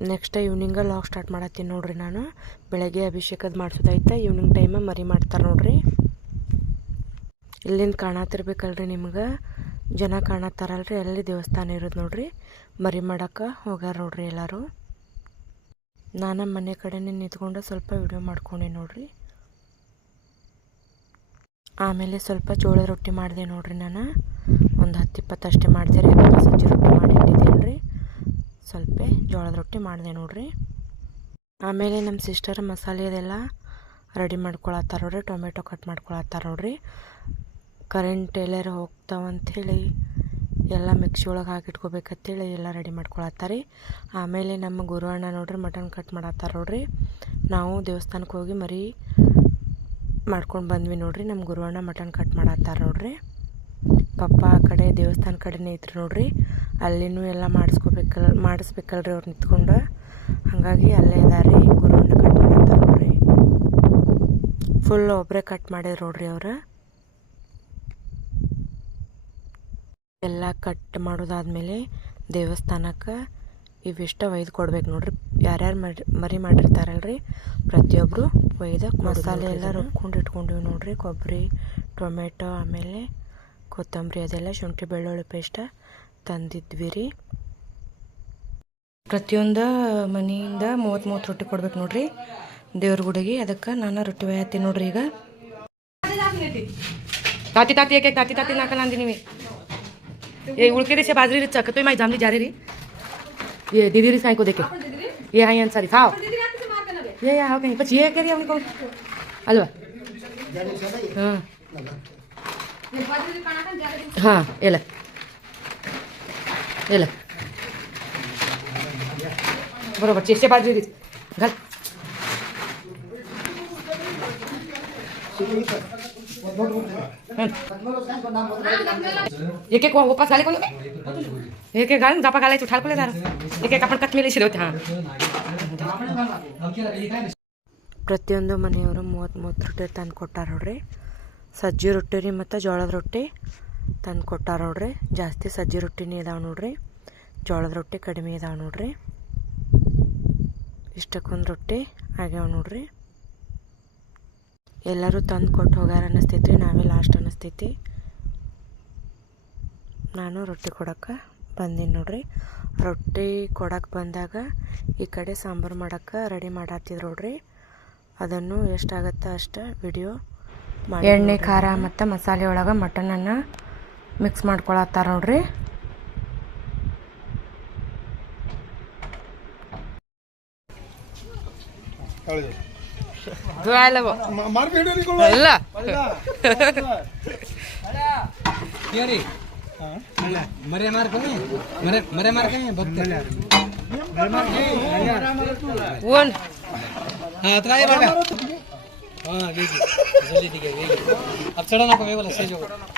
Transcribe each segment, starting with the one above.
Next evening log start ಮಾಡತ್ತೀನಿ ನೋಡ್ರಿ ನಾನು. ಬೆಳಗ್ಗೆ ಅಭಿಷೇಕದ ಮಾಡಿಸೋದೈತೆ ಈವ್ನಿಂಗ್ ಟೈಮ ಮರಿ ಮಾಡ್ತಾರೆ ನೋಡ್ರಿ. ಇಲ್ಲಿಂದ ಕಾಣತ್ತಿರ್ಬೇಕಲ್ರಿ ನಿಮ್ಗೆ. ಜನ ಕಾಣತ್ತಾರಲ್ರಿ ಅಲ್ಲಿ ದೇವಸ್ಥಾನ ಇರೋದು ನೋಡ್ರಿ. ಮರಿ ಮಾಡಕ್ಕೆ ಹೋಗ್ಯಾರ ನೋಡ್ರಿ ಎಲ್ಲರೂ. ನಾನು ಮನೆ ಕಡೆನೇ ನಿಂತ್ಕೊಂಡು ಸ್ವಲ್ಪ ವಿಡಿಯೋ ಮಾಡ್ಕೊಂಡೆ ನೋಡ್ರಿ. ಆಮೇಲೆ ಸ್ವಲ್ಪ ಜೋಳದ ರೊಟ್ಟಿ ಮಾಡಿದೆ ನೋಡ್ರಿ ನಾನು. ಒಂದು ಹತ್ತು ಇಪ್ಪತ್ತು ಅಷ್ಟೇ ಮಾಡಿದೆ ಯಾಕಂದ್ರೆ ಸಜ್ಜಿ ರೊಟ್ಟಿ ಮಾಡಿಟ್ಟಿದ್ದೀನಿ ರೀ ಸ್ವಲ್ಪ ಜೋಳದ ರೊಟ್ಟಿ ಮಾಡಿದೆ ನೋಡ್ರಿ. ಆಮೇಲೆ ನಮ್ಮ ಸಿಸ್ಟರ್ ಮಸಾಲೆ ಅದೆಲ್ಲ ರೆಡಿ ಮಾಡ್ಕೊಳತ್ತಾರ ನೋಡ್ರಿ ಟೊಮೆಟೊ ಕಟ್ ಮಾಡ್ಕೊಳತ್ತಾರ ನೋಡ್ರಿ. ಕರೆಂಟ್ ಎಲ್ಲರ ಹೋಗ್ತಾವಂಥೇಳಿ ಎಲ್ಲ ಮಿಕ್ಸಿ ಒಳಗೆ ಹಾಕಿಟ್ಕೋಬೇಕಂತೇಳಿ ಎಲ್ಲ ರೆಡಿ ಮಾಡ್ಕೊಳತ್ತಾರೀ. ಆಮೇಲೆ ನಮ್ಮ ಗುರು ಅಣ್ಣ ನೋಡ್ರಿ ಮಟನ್ ಕಟ್ ಮಾಡತ್ತಾರ ನೋಡ್ರಿ. ನಾವು ದೇವಸ್ಥಾನಕ್ಕೆ ಹೋಗಿ ಮರಿ ಮಾಡ್ಕೊಂಡು ಬಂದ್ವಿ ನೋಡ್ರಿ. ನಮ್ಮ ಗುರುವಣ್ಣ ಮಟನ್ ಕಟ್ ಮಾಡತ್ತಾರ ನೋಡ್ರಿ. ಪಪ್ಪ ಆ ಕಡೆ ದೇವಸ್ಥಾನ ಕಡೆನೇ ಐತ್ರಿ ನೋಡ್ರಿ. ಅಲ್ಲಿನೂ ಎಲ್ಲ ಮಾಡಿಸ್ಕೋಬೇಕಲ್ಲ ಮಾಡಿಸ್ಬೇಕಲ್ರಿ ಅವ್ರು ನಿಂತ್ಕೊಂಡು. ಹಾಗಾಗಿ ಅಲ್ಲೇ ಇದಾರೆ ಗುರುವನ್ನು ಕಟ್ ಮಾಡತ್ತಾರ ನೋಡ್ರಿ. ಫುಲ್ ಒಬ್ಬರೇ ಕಟ್ ಮಾಡಿದ್ರು ನೋಡ್ರಿ ಅವರು. ಎಲ್ಲ ಕಟ್ ಮಾಡೋದಾದ್ಮೇಲೆ ದೇವಸ್ಥಾನಕ್ಕೆ ಇವಿಷ್ಟ ಒಯ್ದು ಕೊಡ್ಬೇಕು ನೋಡ್ರಿ. ಯಾರ್ಯಾರು ಮರಿ ಮರಿ ಮಾಡಿರ್ತಾರಲ್ರಿ ಪ್ರತಿಯೊಬ್ಬರು ಒಯ್ದು ಮಸಾಲೆ ಎಲ್ಲ ರುಬ್ಕೊಂಡು ಇಟ್ಕೊಂಡಿವಿ ನೋಡ್ರಿ. ಕೊಬ್ಬರಿ ಟೊಮೆಟೊ ಆಮೇಲೆ ಕೊತ್ತಂಬರಿ ಅದೆಲ್ಲ ಶುಂಠಿ ಬೆಳ್ಳುಳ್ಳಿ ಪೇಸ್ಟ ತಂದಿದ್ವಿ ರೀ ಪ್ರತಿಯೊಂದು ಮನೆಯಿಂದ ಮೂವತ್ತು ಮೂವತ್ತು ರೊಟ್ಟಿ ಕೊಡ್ಬೇಕು ನೋಡ್ರಿ. ದೇವ್ರ ಗುಡಿಗೆ ಅದಕ್ಕೆ ನಾನು ರೊಟ್ಟಿ ಒಯ್ಯತ್ತೀನಿ ನೋಡ್ರಿ ಈಗ. ತಾತಿ ತಾತಿ ಯಾಕೆ ತಾತಿ ತಾತಿ ನಾಕಲ್ಲ ಅಂದಿ ನೀವು. ಏ, ಉಳ್ಕಿರಿ ಸೇ ಬಾಜ್ರಿ ರೀ ಚಕ್ಕ ಮೈ ಜಾಮ್ಲಿ ಜಾರಿ ರೀ. ಏ ದೀದಿ ರೀ ಸಾಯ್ಕೋ ಏ, ಹಾಯ್ ಅನ್ಸಾರಿ ಹಾವ್ ಏ ಹಾವ್ ಕೈ ಪಚ್ಚಿ ಏಕೆ ರೀ ಅವನಿಗೆ ಅಲ್ವಾ? ಹಾಂ ಹಾಂ, ಎಲ್ಲ. ले ये ले बरोबर चेष्टे बाजरी रे घाल एक एक वापस घाले कोणी एक एक घालून जापा घालायचं ठाल कोले दार एक एक आपण ಕತ್ಮೇಲೆ ಇಸಿರೋತೆ ಹಾಂ ಪ್ರತಿಯೊಂದು ಮನೆಯವರು ಮೂವತ್ತು ಮೂವತ್ತು ರೊಟ್ಟಿ ತಂದು ಕೊಟ್ಟಾರ ನೋಡ್ರಿ ಸಜ್ಜಿ ರೊಟ್ಟಿ ರೀ ಮತ್ತು ಜೋಳದ ರೊಟ್ಟಿ ತಂದು ಕೊಟ್ಟಾರ ನೋಡ್ರಿ. ಜಾಸ್ತಿ ಸಜ್ಜಿ ರೊಟ್ಟಿನೇ ಇದಾವೆ ನೋಡ್ರಿ. ಜೋಳದ ರೊಟ್ಟಿ ಕಡಿಮೆ ಇದಾವೆ ನೋಡ್ರಿ. ಇಷ್ಟಕ್ಕೊಂದು ರೊಟ್ಟಿ ಆಗ್ಯಾವ ನೋಡ್ರಿ. ಎಲ್ಲರೂ ತಂದು ಕೊಟ್ಟು ಹೋಗ್ಯಾರ ಅನ್ನಿಸ್ತೈತಿ ನಾವೇ ಲಾಸ್ಟ್ ಅನ್ನಿಸ್ತೈತಿ. ನಾನು ರೊಟ್ಟಿ ಕೊಡಕ್ಕೆ ಬಂದೀನಿ ನೋಡ್ರಿ. ರೊಟ್ಟಿ ಕೊಡಕ್ಕೆ ಬಂದಾಗ ಈ ಕಡೆ ಸಾಂಬಾರು ಮಾಡೋಕ್ಕೆ ರೆಡಿ ಮಾಡತ್ತಿದ್ರು ನೋಡ್ರಿ. ಅದನ್ನು ಎಷ್ಟಾಗತ್ತೆ ಅಷ್ಟು ವಿಡಿಯೋ ಎಣ್ಣೆ ಖಾರ ಮತ್ತು ಮಸಾಲೆ ಒಳಗೆ ಮಟನನ್ನು ಮಿಕ್ಸ್ ಮಾಡ್ಕೊಳತ್ತಾರ ನೋಡ್ರಿ ಮರೆ ಮಾರ್ಕೊಂಡಿ ಮರೆ ಮರೆ ಮಾರ್ಕೊಂಡಿ ಬರ್ತಲ್ಲ ಒಂದು ಹತ್ರ ಹಾಂ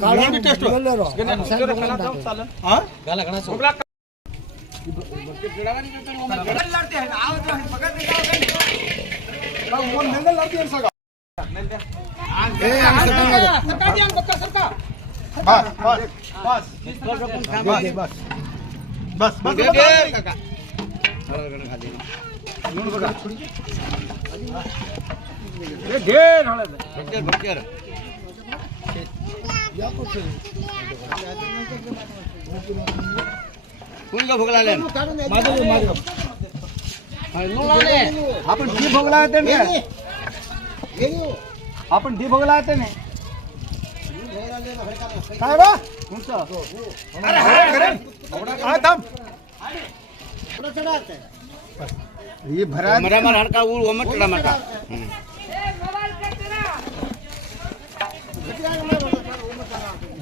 गाडी टेस्ट बस बस बस कुणगा भोग लागले माझं माझं आपण डी भोगला येते ना आपण डी भोगला येते ना काय बा? तुमचं अरे हा थांब ये भरा तो मेरा मन हड़का वो वो मत चढ़ा मटा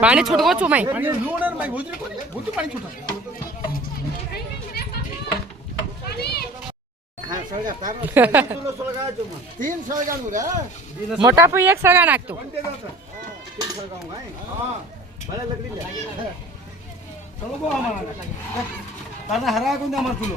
পানি ছোট করছ মাই મોટા પછી એક સળગા નાખતો હરા કોઈ અમાર ખુલ્લો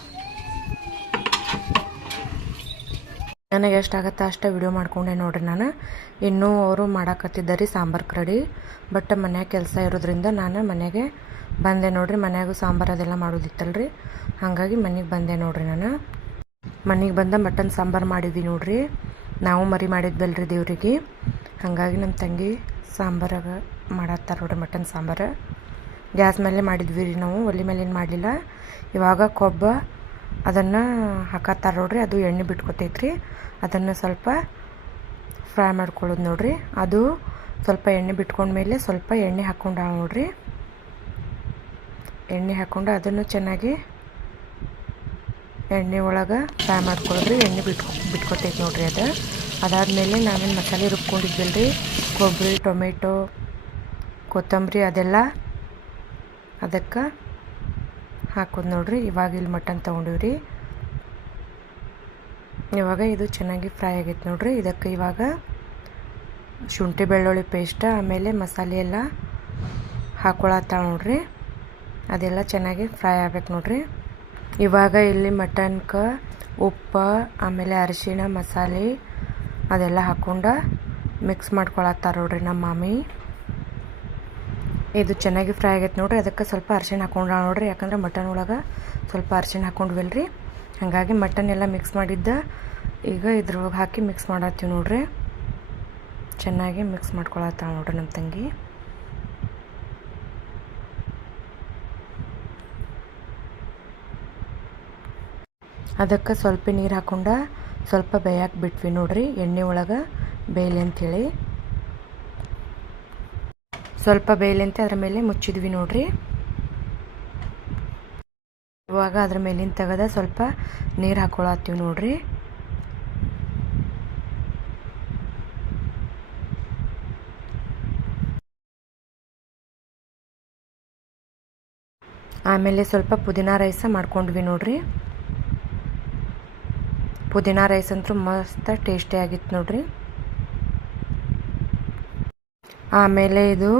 ನನಗೆ ಎಷ್ಟಾಗತ್ತೆ ಅಷ್ಟೇ ವಿಡಿಯೋ ಮಾಡ್ಕೊಂಡೆ ನೋಡ್ರಿ ನಾನು. ಇನ್ನೂ ಅವರು ರೀ ಸಾಂಬಾರು ಕರಡಿ. ಬಟ್ ಮನ್ಯಾಗ ಕೆಲಸ ಇರೋದ್ರಿಂದ ನಾನು ಮನೆಗೆ ಬಂದೆ ನೋಡ್ರಿ. ಮನ್ಯಾಗೂ ಸಾಂಬಾರು ಅದೆಲ್ಲ ಮಾಡೋದಿತ್ತಲ್ರಿ. ಹಾಗಾಗಿ ಮನೆಗೆ ಬಂದೆ ನೋಡ್ರಿ ನಾನು. ಮನೆಗೆ ಬಂದ ಮಟನ್ ಸಾಂಬಾರು ಮಾಡಿದ್ವಿ ನೋಡ್ರಿ. ನಾವು ಮರಿ ಮಾಡಿದ್ವಲ್ರಿ ದೇವ್ರಿಗೆ. ಹಾಗಾಗಿ ನಮ್ಮ ತಂಗಿ ಸಾಂಬಾರಾಗ ಮಾಡತ್ತಾರ ನೋಡ್ರಿ ಮಟನ್ ಸಾಂಬಾರು. ಗ್ಯಾಸ್ ಮೇಲೆ ಮಾಡಿದ್ವಿ ರೀ ನಾವು. ಒಲೆ ಮೇಲೆ ಏನು ಮಾಡಲಿಲ್ಲ. ಇವಾಗ ಕೊಬ್ಬ ಅದನ್ನು ಹಾಕತ್ತಾರ ನೋಡ್ರಿ, ಅದು ಎಣ್ಣೆ ಬಿಟ್ಕೊತೈತ್ರಿ. ಅದನ್ನು ಸ್ವಲ್ಪ ಫ್ರೈ ಮಾಡ್ಕೊಳ್ಳೋದು ನೋಡ್ರಿ. ಅದು ಸ್ವಲ್ಪ ಎಣ್ಣೆ ಬಿಟ್ಕೊಂಡ್ಮೇಲೆ ಸ್ವಲ್ಪ ಎಣ್ಣೆ ಹಾಕ್ಕೊಂಡು ನೋಡ್ರಿ. ಎಣ್ಣೆ ಹಾಕ್ಕೊಂಡು ಅದನ್ನು ಚೆನ್ನಾಗಿ ಎಣ್ಣೆ ಒಳಗೆ ಫ್ರೈ ಮಾಡ್ಕೊಳ್ಳೋದು ಎಣ್ಣೆ ಬಿಟ್ಕೊ, ಬಿಟ್ಕೊತೈತಿ ನೋಡ್ರಿ ಅದು. ಅದಾದಮೇಲೆ ನಾವೇನು ಮಸಾಲೆ ರುಬ್ಕೊಂಡಿದ್ವಲ್ರಿ ಕೊಬ್ಬರಿ ಟೊಮೆಟೊ, ಕೊತ್ತಂಬರಿ ಅದೆಲ್ಲ ಅದಕ್ಕೆ ಹಾಕೋದು ನೋಡ್ರಿ. ಇವಾಗ ಇಲ್ಲಿ ಮಟನ್ ತೊಗೊಂಡಿವ್ರಿ. ಇವಾಗ ಇದು ಚೆನ್ನಾಗಿ ಫ್ರೈ ಆಗೈತೆ ನೋಡ್ರಿ. ಇದಕ್ಕೆ ಇವಾಗ ಶುಂಠಿ ಬೆಳ್ಳುಳ್ಳಿ ಪೇಸ್ಟ್ ಆಮೇಲೆ ಮಸಾಲೆ ಎಲ್ಲ ಹಾಕೊಳತ್ತ ನೋಡ್ರಿ. ಅದೆಲ್ಲ ಚೆನ್ನಾಗಿ ಫ್ರೈ ಆಗ್ಬೇಕು ನೋಡ್ರಿ. ಇವಾಗ ಇಲ್ಲಿ ಮಟನ್ಕ ಉಪ್ಪು, ಆಮೇಲೆ ಅರಿಶಿಣ, ಮಸಾಲೆ ಅದೆಲ್ಲ ಹಾಕೊಂಡು ಮಿಕ್ಸ್ ಮಾಡ್ಕೊಳತ್ತಾರ ನೋಡ್ರಿ ನಮ್ಮ ಮಾಮಿ. ಇದು ಚೆನ್ನಾಗಿ ಫ್ರೈ ಆಗೈತೆ ನೋಡ್ರಿ. ಅದಕ್ಕೆ ಸ್ವಲ್ಪ ಅರ್ಶಿಣ ಹಾಕೊಂಡ್ರ ನೋಡ್ರಿ. ಯಾಕಂದ್ರೆ ಮಟನ್ ಒಳಗೆ ಸ್ವಲ್ಪ ಅರ್ಶಿನ ಹಾಕೊಂಡ್ವಲ್ರಿ. ಹಾಗಾಗಿ ಮಟನ್ ಎಲ್ಲ ಮಿಕ್ಸ್ ಮಾಡಿದ್ದ. ಈಗ ಇದ್ರೊಳಗೆ ಹಾಕಿ ಮಿಕ್ಸ್ ಮಾಡತ್ತೀವಿ ನೋಡ್ರಿ. ಚೆನ್ನಾಗಿ ಮಿಕ್ಸ್ ಮಾಡ್ಕೊಳತ್ತಾಳ ನೋಡ್ರಿ ನಮ್ಮ ತಂಗಿ. ಅದಕ್ಕೆ ಸ್ವಲ್ಪ ನೀರು ಹಾಕೊಂಡ ಸ್ವಲ್ಪ ಬೇಯಕ್ಕೆ ಬಿಟ್ವಿ ನೋಡ್ರಿ. ಎಣ್ಣೆ ಒಳಗೆ ಬೇಯಲಿ ಅಂಥೇಳಿ ಸ್ವಲ್ಪ ಬೇಯಲಿ ಅಂತ ಅದ್ರ ಮೇಲೆ ಮುಚ್ಚಿದ್ವಿ ನೋಡ್ರಿ. ಇವಾಗ ಅದ್ರ ಮೇಲಿನ ತೆಗೆದ ಸ್ವಲ್ಪ ನೀರು ಹಾಕೊಳತ್ತೀವಿ ನೋಡ್ರಿ. ಆಮೇಲೆ ಸ್ವಲ್ಪ ಪುದೀನ ರೈಸ ಮಾಡ್ಕೊಂಡ್ವಿ ನೋಡ್ರಿ. ಪುದೀನ ರೈಸ್ ಅಂತೂ ಮಸ್ತ್ ಟೇಸ್ಟಿ ಆಗಿತ್ತು ನೋಡ್ರಿ. ಆಮೇಲೆ ಇದು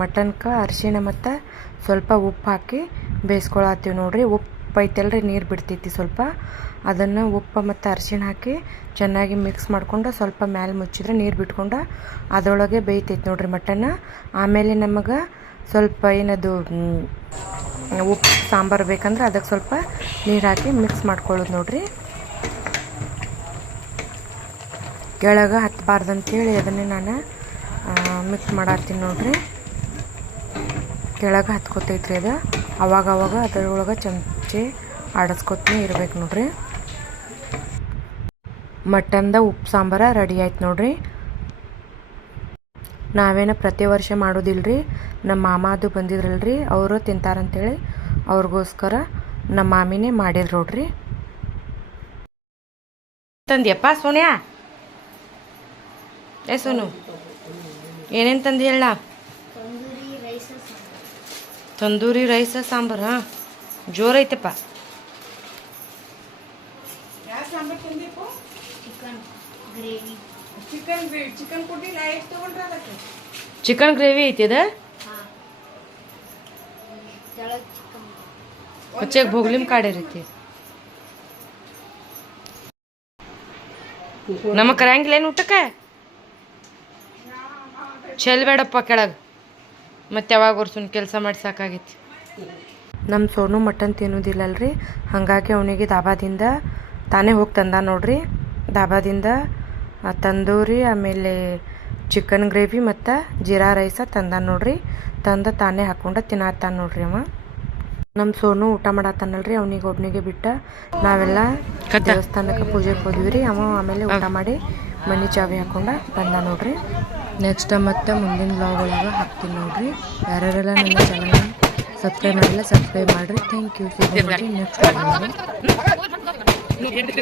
ಮಟನ್ಗೆ ಅರಿಶಿಣ ಮತ್ತು ಸ್ವಲ್ಪ ಉಪ್ಪು ಹಾಕಿ ಬೇಯಿಸ್ಕೊಳತ್ತೀವಿ ನೋಡಿರಿ. ಉಪ್ಪು ಐತಲ್ರಿ, ನೀರು ಬಿಡ್ತೈತಿ ಸ್ವಲ್ಪ. ಅದನ್ನು ಉಪ್ಪು ಮತ್ತು ಅರಿಶಿಣ ಹಾಕಿ ಚೆನ್ನಾಗಿ ಮಿಕ್ಸ್ ಮಾಡ್ಕೊಂಡು ಸ್ವಲ್ಪ ಮ್ಯಾಲೆ ಮುಚ್ಚಿದ್ರೆ ನೀರು ಬಿಟ್ಕೊಂಡು ಅದರೊಳಗೆ ಬೇಯ್ತೈತಿ ನೋಡಿರಿ ಮಟನ್ ಆಮೇಲೆ ನಮಗೆ ಸ್ವಲ್ಪ ಏನದು ಉಪ್ಪು, ಸಾಂಬಾರು ಬೇಕಂದ್ರೆ ಅದಕ್ಕೆ ಸ್ವಲ್ಪ ನೀರು ಹಾಕಿ ಮಿಕ್ಸ್ ಮಾಡ್ಕೊಳ್ಳೋದು ನೋಡಿರಿ. ಕೆಳಗೆ ಹತ್ತಬಾರ್ದು ಅಂತೇಳಿ ಅದನ್ನೇ ನಾನು ಮಿಕ್ಸ್ ಮಾಡತ್ತೀನಿ ನೋಡ್ರಿ. ಕೆಳಗೆ ಹತ್ಕೋತೈತ್ರಿ ಅದು. ಅವಾಗ ಅವಾಗ ಅದರೊಳಗೆ ಚಮಚೆ ಆಡಿಸ್ಕೊತೀನಿ ಇರ್ಬೇಕು ನೋಡ್ರಿ. ಮಟನ್ದ ಉಪ್ಪು ಸಾಂಬಾರ ರೆಡಿ ಆಯ್ತು ನೋಡ್ರಿ. ನಾವೇನು ಪ್ರತಿ ವರ್ಷ ಮಾಡೋದಿಲ್ರಿ. ನಮ್ಮ ಮಾಮ ಅದು ಬಂದಿದ್ರಲ್ರಿ. ಅವರು ತಿಂತಾರಂತೇಳಿ ಅವ್ರಿಗೋಸ್ಕರ ನಮ್ಮ ಮಾಮಿನೇ ಮಾಡಿದ್ರು ನೋಡ್ರಿ. ತಂದ್ಯಪ್ಪ ಸೋನ್ಯಾ? ಏ ಸೋನು? ಏನೇನು ತಂದು ಹೇಳ? ತಂದೂರಿ ರೈಸ ಸಾಂಬಾರು. ಹಾಂ ಜೋರೈತಪ್ಪ ಚಿಕನ್ ಗ್ರೇವಿ. ಐತಿ ಅದ? ಹೊಚ್ಚಾಗ ಭೋಗ್ಲಿಮ್ ಕಾಡೇ ನಮಗೆ ನಮ್ಮ ಕರಂಗಿಲ್ಲ ಏನು ಊಟಕ್ಕೆ? ಚೆಲ್ಬೇಡಪ್ಪ ಕೆಳಗೆ. ಮತ್ತೆ ಯಾವಾಗ ಒರ್ಸು ಕೆಲಸ ಮಾಡಿ ಸಾಕಾಗೈತಿ. ನಮ್ಮ ಸೋನು ಮಟನ್ ತಿನ್ನೋದಿಲ್ಲಲ್ರಿ. ಹಾಗಾಗಿ ಅವನಿಗೆ ದಾಬಾದಿಂದ ತಾನೇ ಹೋಗಿ ತಂದ ನೋಡ್ರಿ. ದಾಬಾದಿಂದ ತಂದೂರಿ ಆಮೇಲೆ ಚಿಕನ್ ಗ್ರೇವಿ ಮತ್ತು ಜೀರಾ ರೈಸ ತಂದ ನೋಡ್ರಿ. ತಂದ ತಾನೇ ಹಾಕ್ಕೊಂಡು ತಿನ್ನತ್ತಾನ ನೋಡ್ರಿ ಅವ. ನಮ್ಮ ಸೋನು ಊಟ ಮಾಡತ್ತಾನಲ್ರಿ ಅವನಿಗೆ ಒಬ್ಬನಿಗೆ ಬಿಟ್ಟ. ನಾವೆಲ್ಲ ದೇವಸ್ಥಾನಕ್ಕೆ ಪೂಜೆಗೆ ಹೋದ್ವಿ ರೀ ಅವ ಆಮೇಲೆ ಊಟ ಮಾಡಿ ಮನೆ ಚಾವಿ ಹಾಕೊಂಡ ಬಂದ ನೋಡ್ರಿ. ನೆಕ್ಸ್ಟ್ ಮತ್ತೆ ಮುಂದಿನ ಬ್ಲಾಗ್ ಒಳಗೆ ಹಾಕ್ತೀನಿ ನೋಡ್ರಿ. ಯಾರ್ಯಾರೆಲ್ಲ ನನ್ನ ಚಾನಲ್ ಸಬ್ಸ್ಕ್ರೈಬ್ ಮಾಡಿಲ್ಲ ಸಬ್ಸ್ಕ್ರೈಬ್ ಮಾಡಿರಿ. Thank you next